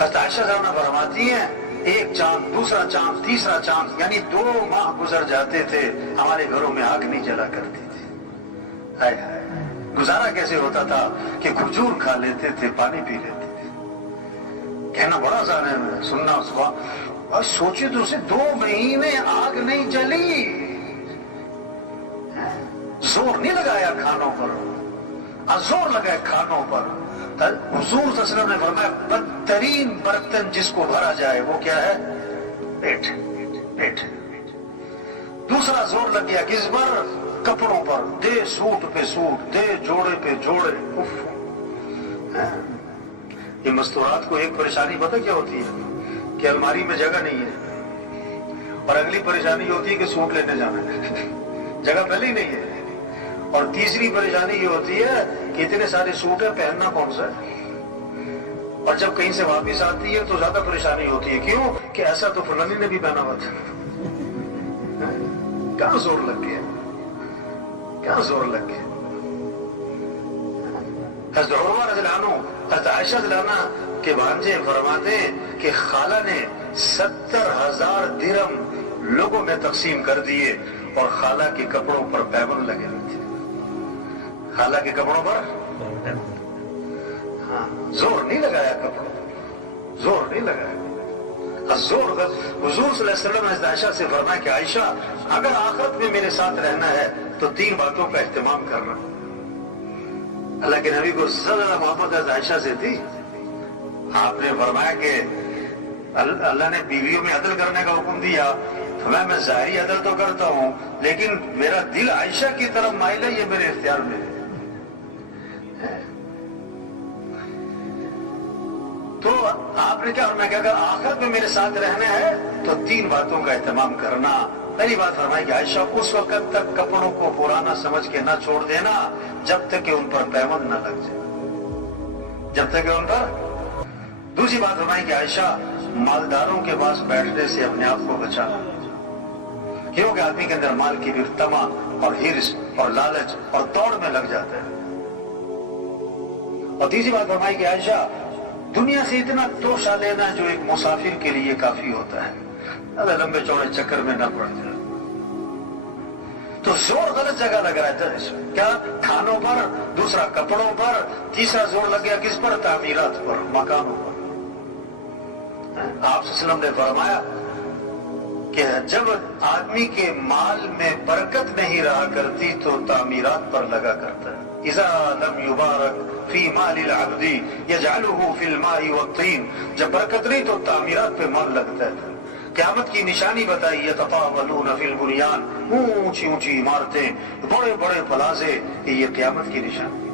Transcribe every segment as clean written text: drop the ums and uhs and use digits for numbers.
حضرت عائشہ صاحبہ فرماتی ہیں ایک چاند، دوسرا چاند، تیسرا چاند، یعنی 2 ماہ گزر جاتے تھے، ہمارے گھروں میں آگ نہیں جلا کرتی تھی۔ ہائے ہائے، گزارا کیسے ہوتا تھا کہ کھجور کھا لیتے تھے، پانی پی لیتے تھے۔ کہنا بڑا آسان ہے، سننا اس کو اور سوچے تو اسے 2 مہینے آگ نہیں جلی، زور نہیں لگایا کھانوں پر، زور لگایا کھانوں پر۔ حضور صلی اللہ علیہ وسلم نے فرمایا بدترین برتن جس کو بھرا جائے وہ کیا ہے؟ پیٹ، پیٹ۔ دوسرا زور لگ گیا کس پر؟ کپڑوں پر، دے سوٹ پہ سوٹ، دے جوڑے پہ جوڑے۔ یہ مستورات کو ایک پریشانی پتہ کیا ہوتی ہے؟ کہ الماری میں جگہ نہیں ہے، اور اگلی پریشانی ہوتی ہے کہ سوٹ لینے جانا ہے، جگہ پہلے ہی نہیں ہے، اور تیسری پریشانی یہ ہوتی ہے کہ اتنے سارے سوٹ ہیں، پہننا کون سا ہے؟ اور جب کہیں سے واپس آتی ہے تو زیادہ پریشانی ہوتی ہے، کیوں کہ ایسا تو فلانی نے بھی پہنا ہوا تھا۔ کہاں زور لگ گیا، کہاں زور لگ گیا؟ حضرت عمر رضی اللہ عنہ، حضرت عائشہ رضی اللہ عنہ کے بھانجے فرماتے ہیں کہ خالہ نے 70,000 درہم لوگوں میں تقسیم کر دیے، اور خالہ کے کپڑوں پر پیبند لگے ہوئے تھے۔ خالہ کے کپڑوں پر زور نہیں لگایا، کپڑوں زور نہیں لگایا، زور۔ حضور صلی اللہ علیہ وسلم نے عائشہ سے فرمایا کہ عائشہ اگر آخرت میں میرے ساتھ رہنا ہے تو 3 باتوں کا اہتمام کرنا۔ اللہ کے نبی کو زیادہ محبت حضرت عائشہ سے تھی۔ آپ نے فرمایا کہ اللہ نے بیویوں میں عدل کرنے کا حکم دیا، میں ظاہری عدل تو کرتا ہوں لیکن میرا دل عائشہ کی طرف مائل ہے، یہ میرے اختیار میں ہے۔ تو آپ نے کیا فرمایا کہ اگر آخرت میں میرے ساتھ رہنا ہے تو 3 باتوں کا اہتمام کرنا۔ پہلی بات فرمائی کہ عائشہ اس وقت تک کپڑوں کو پرانا سمجھ کے نہ چھوڑ دینا جب تک کہ ان پر پیوند نہ لگ جائے، جب تک کہ ان پر۔ دوسری بات فرمائی کہ عائشہ مالداروں کے پاس بیٹھنے سے اپنے آپ کو بچانا، کیونکہ آدمی کے اندر مال کی بھی طمع اور ہرس اور لالچ اور دوڑ میں لگ جاتا ہے۔ اور تیسری بات فرمائی کہ عائشہ دنیا سے اتنا توشہ لینا جو ایک مسافر کے لیے کافی ہوتا ہے، زیادہ لمبے چوڑے چکر میں نہ پڑ جائے۔ تو زور غلط جگہ لگ رہا ہے، کیا؟ کھانوں پر، دوسرا کپڑوں پر، تیسرا زور لگ گیا کس پر؟ تعمیرات پر، مکانوں پر۔ آپ صلی اللہ علیہ وسلم نے فرمایا کہ جب آدمی کے مال میں برکت نہیں رہا کرتی تو تعمیرات پر لگا کرتا ہے۔ اذا لم يبارك في مال العبد يجعله في الماء والطين، جب برکت نہیں تو تعمیرات پہ من لگتا ہے۔ قیامت کی نشانی بتائی، يتطاولون في البنيان، اونچی اونچی عمارتیں، بڑے بڑے پلازے، کہ یہ قیامت کی نشانی۔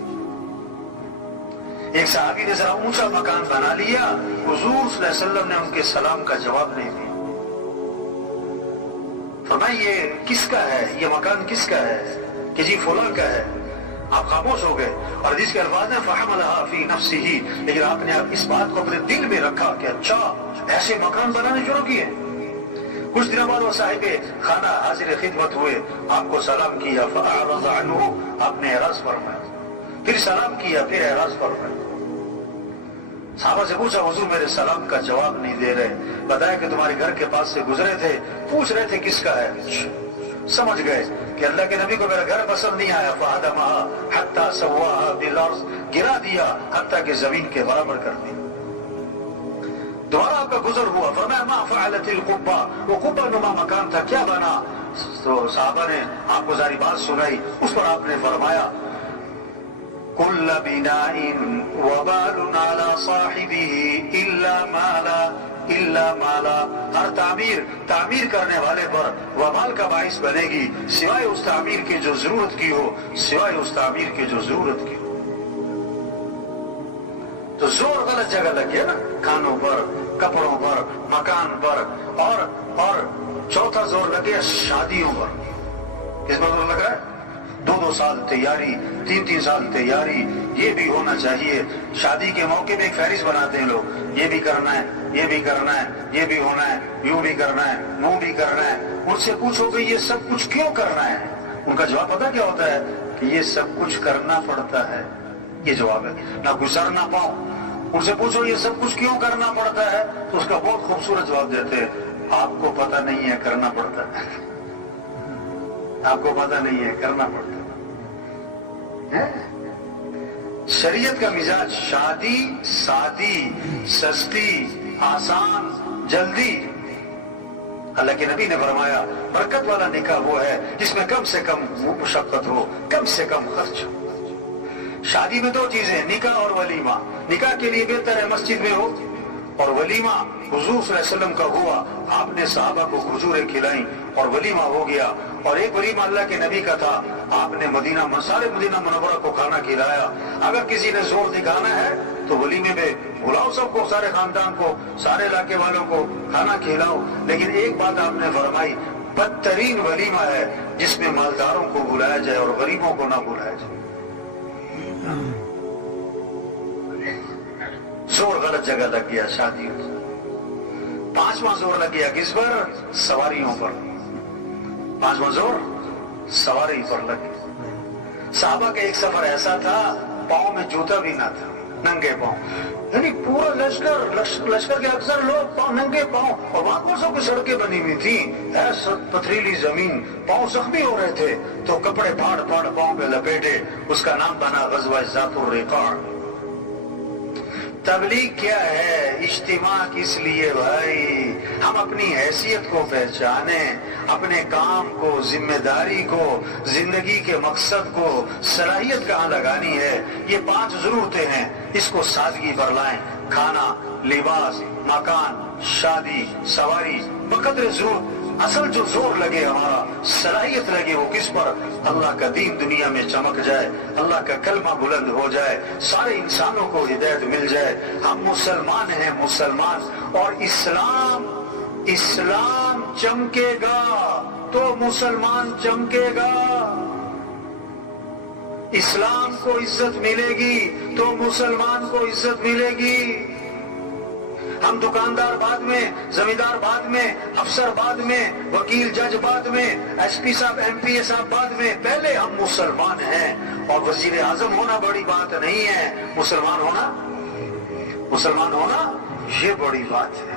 ایک صحابی نے ذرا اونچا مکان بنا لیا، حضور صلی اللہ علیہ وسلم نے ان کے سلام کا جواب نہیں دیا۔ فرمایا یہ کس کا ہے، یہ مکان کس کا ہے؟ کہ جی فلاں کا ہے۔ آپ خاموش ہو گئے، اور حدیث کے الفاظ ہیں فَحَمَلَهَا فِي نَفْسِهِ، لیکن آپ نے اس بات کو اپنے دل میں رکھا کہ اچھا ایسے مکان بنانے شروع کیے۔ کچھ دنوں بعد وہ صاحب خانہ حاضر خدمت ہوئے، آپ کو سلام کیا، فَأَعْرَضَ عَنْهُ، آپ نے اعراض فرمایا، پھر سلام کیا، پھر اعراض فرمایا۔ صحابہ سے پوچھا حضور میرے سلام کا جواب نہیں دے رہے، بتایا کہ تمہارے گھر کے پاس سے گزرے تھے، پوچھ رہے تھے کس کا ہے۔ سمجھ گئے کہ اللہ کے نبی کو میرا گھر پسند نہیں آیا، فَهَدَمَهَا حَتَّى سَوَّاهَا بِالْأَرْضِ، گرا دیا حتیٰ کہ زمین کے برابر کر دیا۔ دوبارہ آپ کا گزر ہوا، فرمایا مَا فَعَلَتِ الْقُبَّةُ، وہ قبہ نما مکان تھا کیا بنا؟ تو صحابہ نے آپ کو ساری بات سنائی، اس پر آپ نے فرمایا كُلَّ بِنَاءٍ وَبَالٌ عَلَى صَاحِبِهِ إِلَّا مَالًا، ہر تعمیر کرنے والے پر وبال کا باعث بنے گی سوائے اس تعمیر کی جو ضرورت کی ہو، سوائے اس تعمیر کی جو ضرورت کی ہو۔ تو زور غلط جگہ لگ گیا نا، کھانوں پر، کپڑوں پر، مکان پر، اور چوتھا زور لگ گیا شادیوں پر۔ کس پر زور لگ رہا ہے؟ 2 سال تیاری، 3 سال تیاری، یہ بھی ہونا چاہیے۔ شادی کے موقع پہ ایک فہرست بناتے ہیں لوگ، یہ بھی کرنا ہے، یہ بھی کرنا ہے، یہ بھی ہونا ہے، یوں بھی کرنا ہے، وہ بھی کرنا ہے۔ ان سے پوچھو کہ یہ سب کچھ کیوں کرنا ہے؟ ان کا جواب پتہ کیا ہوتا ہے؟ کہ یہ سب کچھ کرنا پڑتا ہے، یہ جواب ہے۔ نہ گزر نہ پاؤں، ان سے پوچھو یہ سب کچھ کیوں کرنا پڑتا ہے، تو اس کا بہت خوبصورت جواب دیتے ہیں، آپ کو پتہ نہیں ہے کرنا پڑتا ہے، آپ کو پتہ نہیں ہے کرنا پڑتا ہے۔ شریعت کا مزاج شادی سادی، سستی، آسان، جلدی۔ اللہ کے نبی نے فرمایا برکت والا نکاح وہ ہے جس میں کم سے کم مشقت ہو، کم سے کم خرچ ہو۔ شادی میں دو چیزیں، نکاح اور ولیمہ۔ نکاح کے لیے بہتر ہے مسجد میں ہو، اور ولیمہ حضور صلی اللہ علیہ وسلم کا ہوا، آپ نے صحابہ کو کھجوریں کھلائیں اور ولیمہ ہو گیا۔ اور ایک ولیمہ اللہ کے نبی کا تھا، آپ نے سارے مدینہ منورہ کو کھانا کھلایا۔ اگر کسی نے زور دکھانا ہے تو ولیمے میں بلاؤ سب کو، سارے خاندان کو، سارے علاقے والوں کو کھانا کھلاؤ، لیکن ایک بات آپ نے فرمائی، بدترین ولیمہ ہے جس میں مالداروں کو بلایا جائے اور غریبوں کو نہ بلایا جائے۔ زور غلط جگہ لگ گیا شادی۔ پانچواں زور لگ گیا کس پر؟ سواریوں پر۔ پانچواں زور سواری پر لگ گیا۔ صحابہ کا ایک سفر ایسا تھا، پاؤں میں جوتا بھی نہ تھا، ننگے پاؤں، یعنی پورا لشکر کے اکثر لوگ پاؤں ننگے پاؤں، اور وہاں پر سب کی سڑکیں بنی ہوئی تھی، ایسا پتھریلی زمین، پاؤں زخمی ہو رہے تھے، تو کپڑے پھاڑ پھاڑ پاؤں پہ لپیٹے، اس کا نام بنا غزوہ ذات الرقاع۔ تبلیغ کیا ہے؟ اجتماع کس لیے بھائی؟ ہم اپنی حیثیت کو پہچانیں، اپنے کام کو، ذمہ داری کو، زندگی کے مقصد کو، صلاحیت کہاں لگانی ہے۔ یہ 5 ضرورتیں ہیں، اس کو سادگی پر لائیں۔ کھانا، لباس، مکان، شادی، سواری، بقدر ضرورت۔ اصل جو زور لگے، ہمارا صلاحیت لگے، وہ کس پر؟ اللہ کا دین دنیا میں چمک جائے، اللہ کا کلمہ بلند ہو جائے، سارے انسانوں کو ہدایت مل جائے۔ ہم مسلمان ہیں، مسلمان، اور اسلام چمکے گا تو مسلمان چمکے گا۔ اسلام کو عزت ملے گی تو مسلمان کو عزت ملے گی۔ ہم دکاندار بعد میں، زمیندار بعد میں، افسر بعد میں، وکیل جج بعد میں، ایس پی صاحب ایم پی اے صاحب بعد میں، پہلے ہم مسلمان ہیں۔ اور وزیر اعظم ہونا بڑی بات نہیں ہے، مسلمان ہونا یہ بڑی بات ہے۔